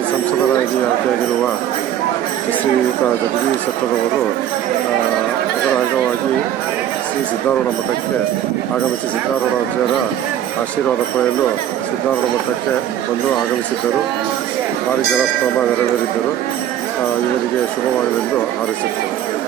ಹಾಲಿ ಸಂಸದರಾಗಿ ಆಯ್ಕೆಯಾಗಿರುವ ಶ್ರೀಯುತ ಜಗದೀಶ್ ಶೆಟ್ಟರ್ ಅವರು ಅದರ ಅಂಗವಾಗಿ ಶ್ರೀ ಸಿದ್ಧಾರೂಢ ಮಠಕ್ಕೆ ಆಗಮಿಸಿ ಸಿದ್ಧಾರೂಢಾಚಾರ್ಯರ ಆಶೀರ್ವಾದ ಪಡೆಯಲು ಸಿದ್ಧಾರೂಢ ಮಠಕ್ಕೆ ಬಂದು ಆಗಮಿಸಿದ್ದರು. ಭಾರಿ ಜನಸ್ತೋಮ ನೆರವೇರಿದ್ದರು. ಇವರಿಗೆ ಶುಭವಾಗಲೆಂದು ಹಾರೈಸುತ್ತೇವೆ.